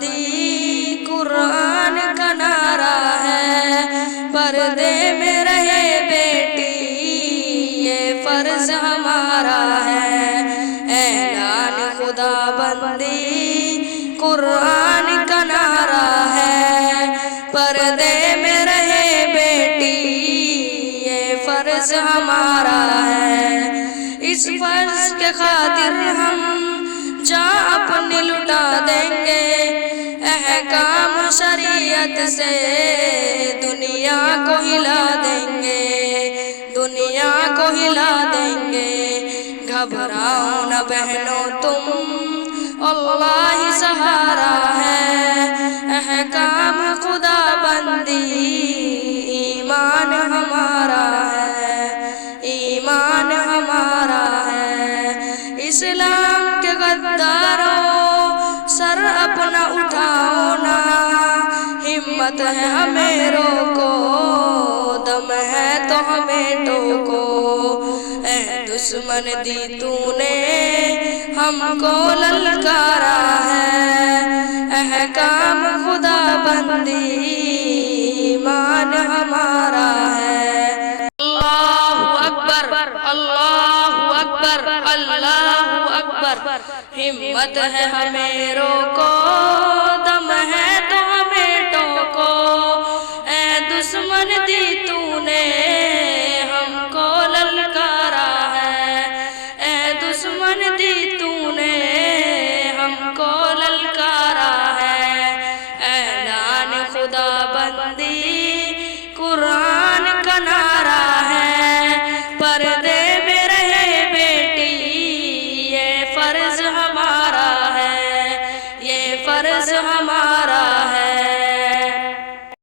بندی قرآن کا نعرہ ہے، پردے میں رہے بیٹی یہ فرض ہمارا ہے، اعلان خدا بندی قرآن کا نعرہ ہے، پردے میں رہے بیٹی یہ فرض ہمارا ہے، اس فرض کے خاطر ہم جان اپنی لٹا دیں گے، احکام شریعت سے دنیا کو ہلا دیں گے، دنیا کو ہلا دیں گے، گھبراؤ نہ بہنوں تم اللہ ہی سہارا ہے، احکام خدا بندی ایمان ہمارا ہے، ایمان ہمارا ہے، اسلام کے غداروں سر اپنا اٹھاؤ نا، ہمت ہے ہمیں روکو، دم ہے تو ہمیں ٹوکو، اے دشمن دی تو نے ہم کو للکارا ہے، احکام خدا بندی ایمان ہمارا ہے، اللہ اکبر اللہ اکبر اللہ اکبر، ہمت ہے ہمیں روکو، دم ہے تو ہمیں ٹوکو، اے دشمن دی تو نے ہم کو للکارا ہے، اے دشمن دی تو نے ہم کو للکارا ہے، اعلان خدا بندی قرآن کا نعرہ ہے، پردے میں رہے بیٹی یہ فرض ہمارا ہے، یہ فرض ہمارا